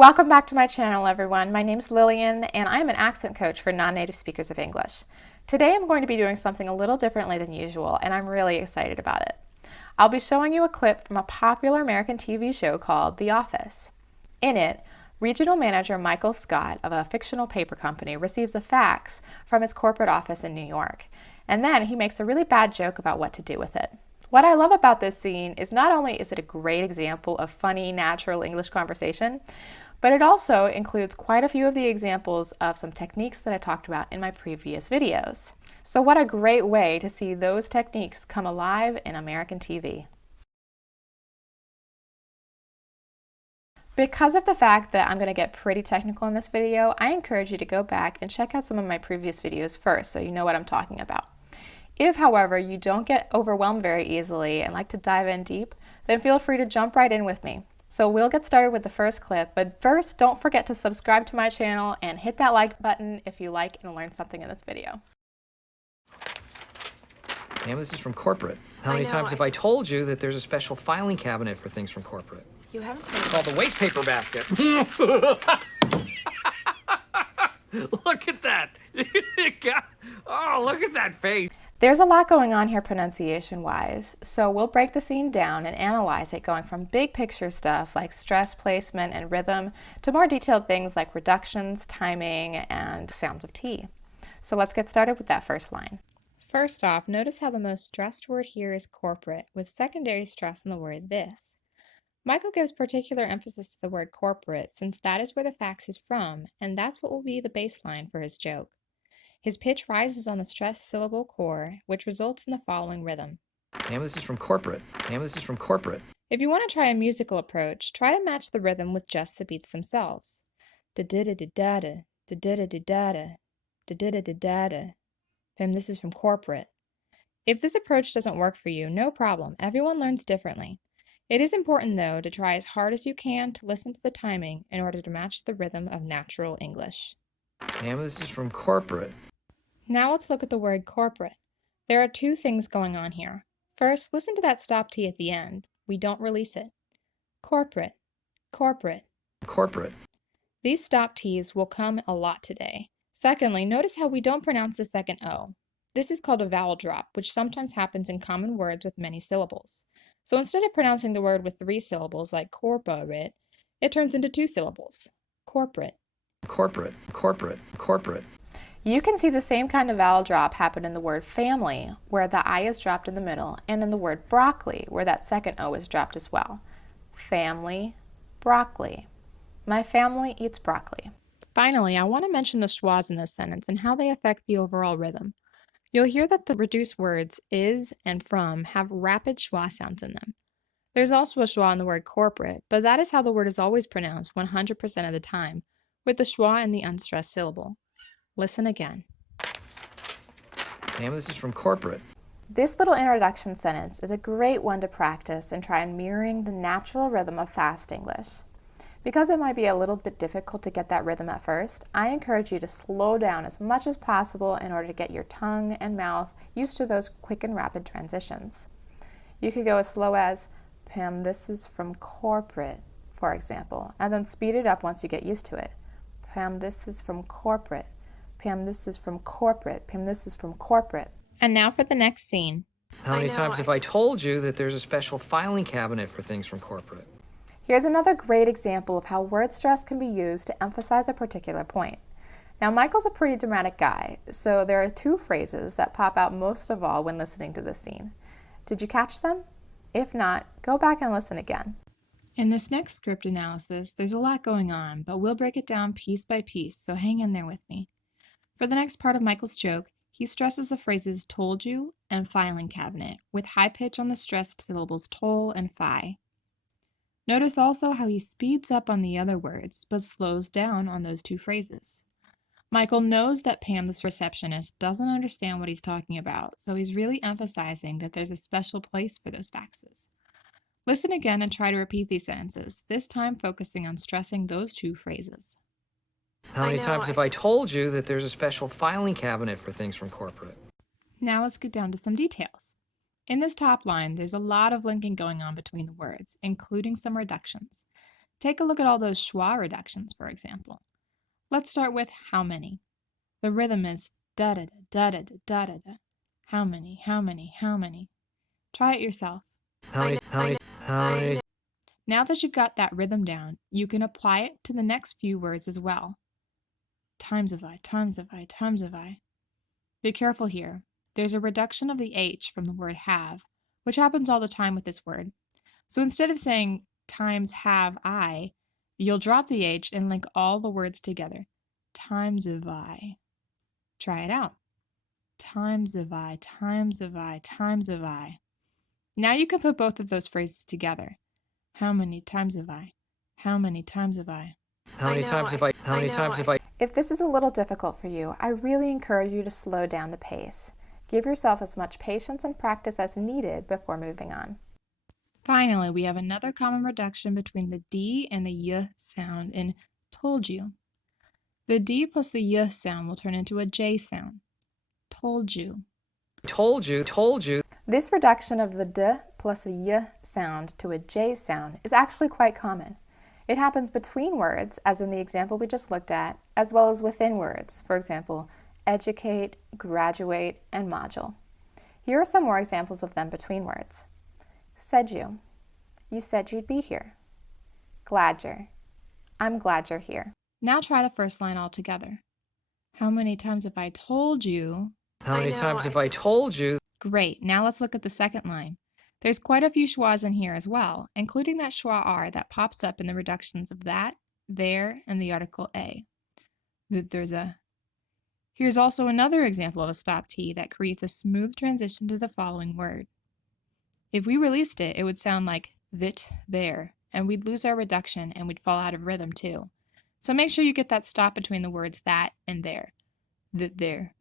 Welcome back to my channel, everyone. My name is Lillian, and I'm an accent coach for non-native speakers of English. Today I'm going to be doing something a little differently than usual, and I'm really excited about it. I'll be showing you a clip from a popular American TV show called The Office. In it, regional manager Michael Scott of a fictional paper company receives a fax from his corporate office in New York, and then he makes a really bad joke about what to do with it. What I love about this scene is not only is it a great example of funny, natural English conversation, but it also includes quite a few of the examples of some techniques that I talked about in my previous videos. So what a great way to see those techniques come alive in American TV. Because of the fact that I'm going to get pretty technical in this video, I encourage you to go back and check out some of my previous videos first so you know what I'm talking about. If, however, you don't get overwhelmed very easily and like to dive in deep, then feel free to jump right in with me. So we'll get started with the first clip, but first don't forget to subscribe to my channel and hit that like button if you like and learn something in this video. Ma'am, this is from corporate. How many times have I told you that there's a special filing cabinet for things from corporate? You haven't told It's me. called the waste paper basket. Look at that. Oh, look at that face. There's a lot going on here pronunciation-wise, so we'll break the scene down and analyze it, going from big picture stuff like stress placement and rhythm to more detailed things like reductions, timing, and sounds of T. So let's get started with that first line. First off, notice how the most stressed word here is corporate, with secondary stress on the word this. Michael gives particular emphasis to the word corporate since that is where the fax is from, and that's what will be the baseline for his joke. His pitch rises on the stressed syllable core, which results in the following rhythm. Ma'am, this is from corporate. Ma'am, this is from corporate. If you want to try a musical approach, try to match the rhythm with just the beats themselves. Da-da-da-da-da-da, da-da-da-da-da, da-da-da-da-da. Fam, this is from corporate. If this approach doesn't work for you, no problem. Everyone learns differently. It is important, though, to try as hard as you can to listen to the timing in order to match the rhythm of natural English. Ma'am, this is from corporate. Now let's look at the word corporate. There are two things going on here. First, listen to that stop T at the end. We don't release it. Corporate, corporate. Corporate. These stop T's will come a lot today. Secondly, notice how we don't pronounce the second O. This is called a vowel drop, which sometimes happens in common words with many syllables. So instead of pronouncing the word with 3 syllables like corporate, it turns into 2 syllables. Corporate. Corporate, corporate, corporate. You can see the same kind of vowel drop happen in the word family, where the I is dropped in the middle, and in the word broccoli, where that second O is dropped as well. Family, broccoli. My family eats broccoli. Finally, I want to mention the schwas in this sentence and how they affect the overall rhythm. You'll hear that the reduced words is and from have rapid schwa sounds in them. There's also a schwa in the word corporate, but that is how the word is always pronounced 100% of the time, with the schwa in the unstressed syllable. Listen again. Ma'am, this is from corporate. This little introduction sentence is a great one to practice and try mirroring the natural rhythm of fast English. Because it might be a little bit difficult to get that rhythm at first, I encourage you to slow down as much as possible in order to get your tongue and mouth used to those quick and rapid transitions. You could go as slow as, Pam, this is from corporate, for example, and then speed it up once you get used to it. Pam, this is from corporate. Pam, this is from corporate. Pam, this is from corporate. And now for the next scene. How many times have I told you that there's a special filing cabinet for things from corporate? Here's another great example of how word stress can be used to emphasize a particular point. Now, Michael's a pretty dramatic guy, so there are 2 phrases that pop out most of all when listening to this scene. Did you catch them? If not, go back and listen again. In this next script analysis, there's a lot going on, but we'll break it down piece by piece, so hang in there with me. For the next part of Michael's joke, he stresses the phrases told you and filing cabinet, with high pitch on the stressed syllables toll and fi. Notice also how he speeds up on the other words, but slows down on those 2 phrases. Michael knows that Pam, the receptionist, doesn't understand what he's talking about, so he's really emphasizing that there's a special place for those faxes. Listen again and try to repeat these sentences, this time focusing on stressing those 2 phrases. How many times have I told you that there's a special filing cabinet for things from corporate? Now let's get down to some details. In this top line, there's a lot of linking going on between the words, including some reductions. Take a look at all those schwa reductions, for example. Let's start with how many. The rhythm is da-da-da, da-da-da, da-da-da. How many, how many, how many? Try it yourself. How many? Now that you've got that rhythm down, you can apply it to the next few words as well. Times of I, times of I, times of I. Be careful here. There's a reduction of the H from the word have, which happens all the time with this word. So instead of saying times have I, you'll drop the H and link all the words together. Times of I. Try it out. Times of I, times of I, times of I. Now you can put both of those phrases together. How many times have I? How many times have I? How many times have I? How many times have I? If this is a little difficult for you, I really encourage you to slow down the pace. Give yourself as much patience and practice as needed before moving on. Finally, we have another common reduction between the D and the Y sound in told you. The D plus the Y sound will turn into a J sound. Told you. Told you. This reduction of the D plus a Y sound to a J sound is actually quite common. It happens between words, as in the example we just looked at, as well as within words, for example, educate, graduate, and module. Here are some more examples of them between words. Said you. You said you'd be here. Glad you're. I'm glad you're here. Now try the first line all together. How many times have I told you? How many times have I told you? Great. Now let's look at the second line. There's quite a few schwas in here as well, including that schwa R that pops up in the reductions of that, there, and the article a. Here's also another example of a stop T that creates a smooth transition to the following word. If we released it, it would sound like there, and we'd lose our reduction and we'd fall out of rhythm too. So make sure you get that stop between the words that and there. There.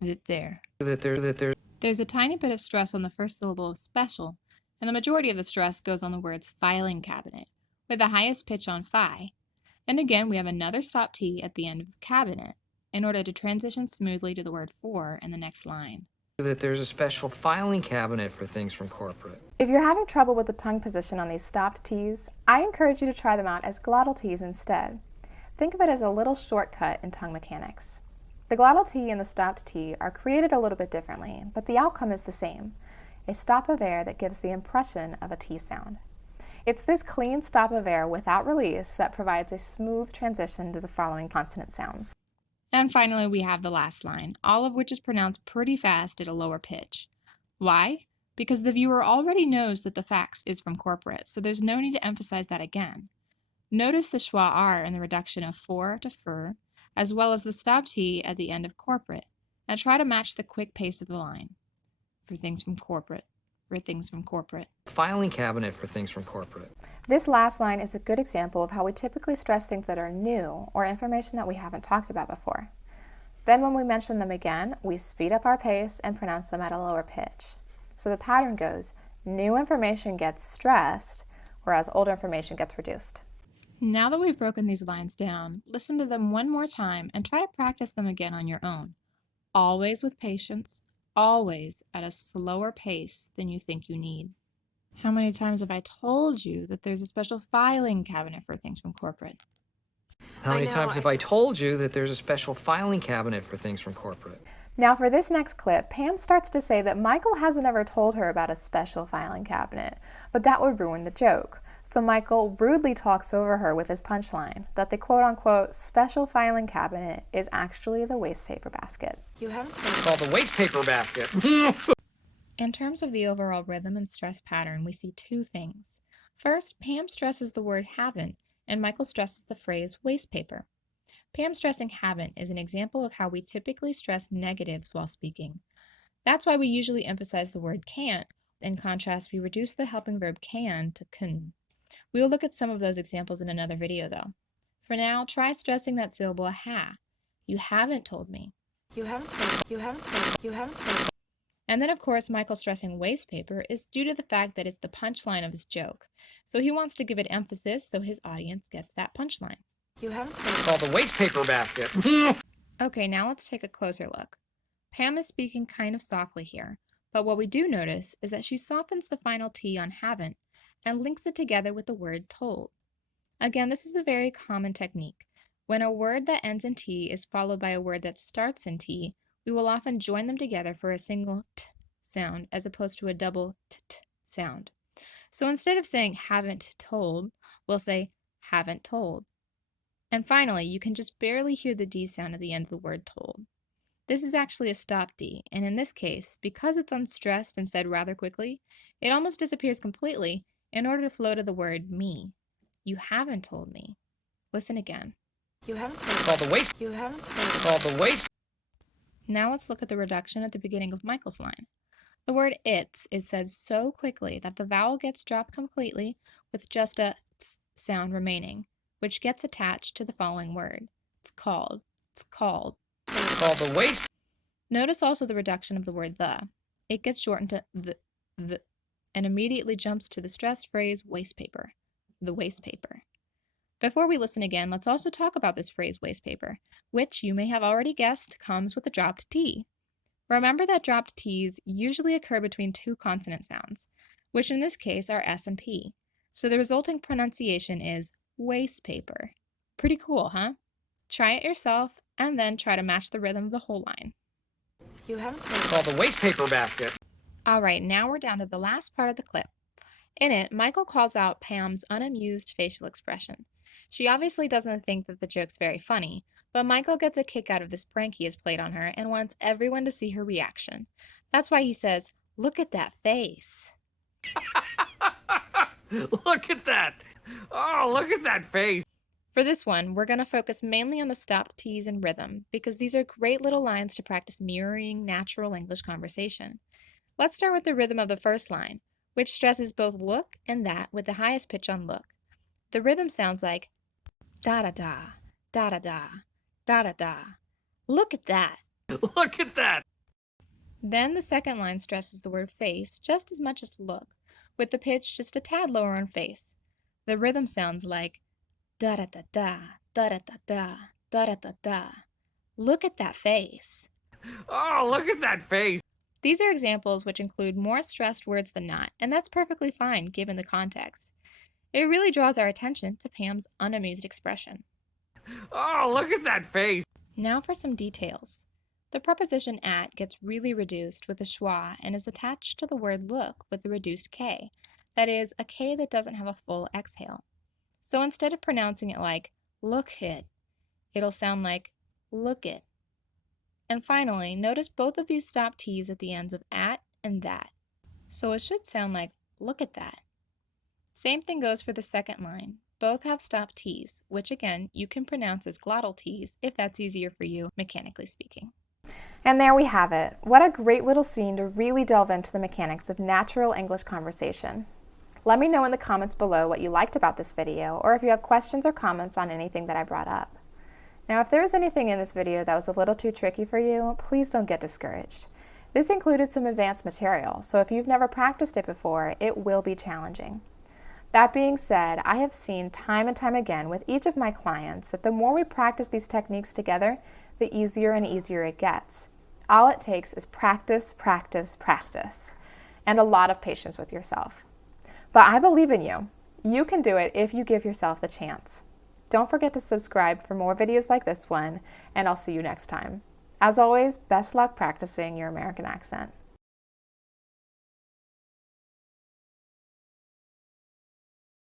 There's a tiny bit of stress on the first syllable of special, and the majority of the stress goes on the words filing cabinet, with the highest pitch on fi. And again, we have another stop T at the end of the cabinet in order to transition smoothly to the word for in the next line. That there's a special filing cabinet for things from corporate. If you're having trouble with the tongue position on these stopped T's, I encourage you to try them out as glottal T's instead. Think of it as a little shortcut in tongue mechanics. The glottal T and the stopped T are created a little bit differently, but the outcome is the same, a stop of air that gives the impression of a T sound. It's this clean stop of air without release that provides a smooth transition to the following consonant sounds. And finally, we have the last line, all of which is pronounced pretty fast at a lower pitch. Why? Because the viewer already knows that the fax is from corporate, so there's no need to emphasize that again. Notice the schwa R in the reduction of for to fur, as well as the stop T at the end of corporate, and try to match the quick pace of the line. For things from corporate, for things from corporate. Filing cabinet for things from corporate. This last line is a good example of how we typically stress things that are new or information that we haven't talked about before. Then when we mention them again, we speed up our pace and pronounce them at a lower pitch. So the pattern goes, new information gets stressed, whereas old information gets reduced. Now that we've broken these lines down, listen to them one more time and try to practice them again on your own. Always with patience, always at a slower pace than you think you need. How many times have I told you that there's a special filing cabinet for things from corporate? How many times have I told you that there's a special filing cabinet for things from corporate? Now for this next clip, Pam starts to say that Michael hasn't ever told her about a special filing cabinet, but that would ruin the joke. So Michael rudely talks over her with his punchline that the quote-unquote special filing cabinet is actually the waste paper basket. You haven't told me. It's called the waste paper basket. In terms of the overall rhythm and stress pattern, we see two things. First, Pam stresses the word haven't, and Michael stresses the phrase waste paper. Pam stressing haven't is an example of how we typically stress negatives while speaking. That's why we usually emphasize the word can't. In contrast, we reduce the helping verb can to can. We will look at some of those examples in another video, though. For now, try stressing that syllable ha. You haven't told me. You haven't told me. You haven't told me. You haven't told me. And then, of course, Michael stressing waste paper is due to the fact that it's the punchline of his joke. So he wants to give it emphasis so his audience gets that punchline. You haven't told me. It's called the waste paper basket. Okay, now let's take a closer look. Pam is speaking kind of softly here, but what we do notice is that she softens the final T on haven't and links it together with the word told. Again, this is a very common technique. When a word that ends in T is followed by a word that starts in T, we will often join them together for a single T sound as opposed to a double T sound. So instead of saying haven't told, we'll say haven't told. And finally, you can just barely hear the D sound at the end of the word told. This is actually a stop D, and in this case, because it's unstressed and said rather quickly, it almost disappears completely in order to flow to the word me. You haven't told me. Listen again. You haven't told me. Call the wait. You haven't told me. Call the wait. Now let's look at the reduction at the beginning of Michael's line. The word it's is said so quickly that the vowel gets dropped completely with just a ts sound remaining, which gets attached to the following word. It's called. It's called. Call the wait. Notice also the reduction of the word the. It gets shortened to the, and immediately jumps to the stressed phrase waste paper. The waste paper. Before we listen again, let's also talk about this phrase waste paper, which you may have already guessed comes with a dropped T. Remember that dropped T's usually occur between two consonant sounds, which in this case are S and P. So the resulting pronunciation is waste paper. Pretty cool, huh? Try it yourself and then try to match the rhythm of the whole line. You haven't told me. Call the waste paper basket. Alright, now we're down to the last part of the clip. In it, Michael calls out Pam's unamused facial expression. She obviously doesn't think that the joke's very funny, but Michael gets a kick out of this prank he has played on her and wants everyone to see her reaction. That's why he says, "Look at that face." Look at that. Oh, look at that face. For this one, we're going to focus mainly on the stopped T's and rhythm, because these are great little lines to practice mirroring natural English conversation. Let's start with the rhythm of the first line, which stresses both look and that with the highest pitch on look. The rhythm sounds like da-da-da, da-da-da, da-da-da. Look at that. Look at that. Then the second line stresses the word face just as much as look, with the pitch just a tad lower on face. The rhythm sounds like da-da-da-da, da-da-da-da, da-da-da-da. Look at that face. Oh, look at that face. These are examples which include more stressed words than not, and that's perfectly fine given the context. It really draws our attention to Pam's unamused expression. Oh, look at that face. Now for some details. The preposition at gets really reduced with a schwa and is attached to the word look with a reduced K. That is, a K that doesn't have a full exhale. So instead of pronouncing it like look it, it'll sound like look it. And finally, notice both of these stop T's at the ends of at and that. So it should sound like look at that. Same thing goes for the second line. Both have stop T's, which again, you can pronounce as glottal T's if that's easier for you, mechanically speaking. And there we have it. What a great little scene to really delve into the mechanics of natural English conversation. Let me know in the comments below what you liked about this video, or if you have questions or comments on anything that I brought up. Now, if there is anything in this video that was a little too tricky for you, please don't get discouraged. This included some advanced material, so if you've never practiced it before, it will be challenging. That being said, I have seen time and time again with each of my clients that the more we practice these techniques together, the easier and easier it gets. All it takes is practice, practice, practice, and a lot of patience with yourself. But I believe in you. You can do it if you give yourself the chance. Don't forget to subscribe for more videos like this one, and I'll see you next time. As always, best luck practicing your American accent.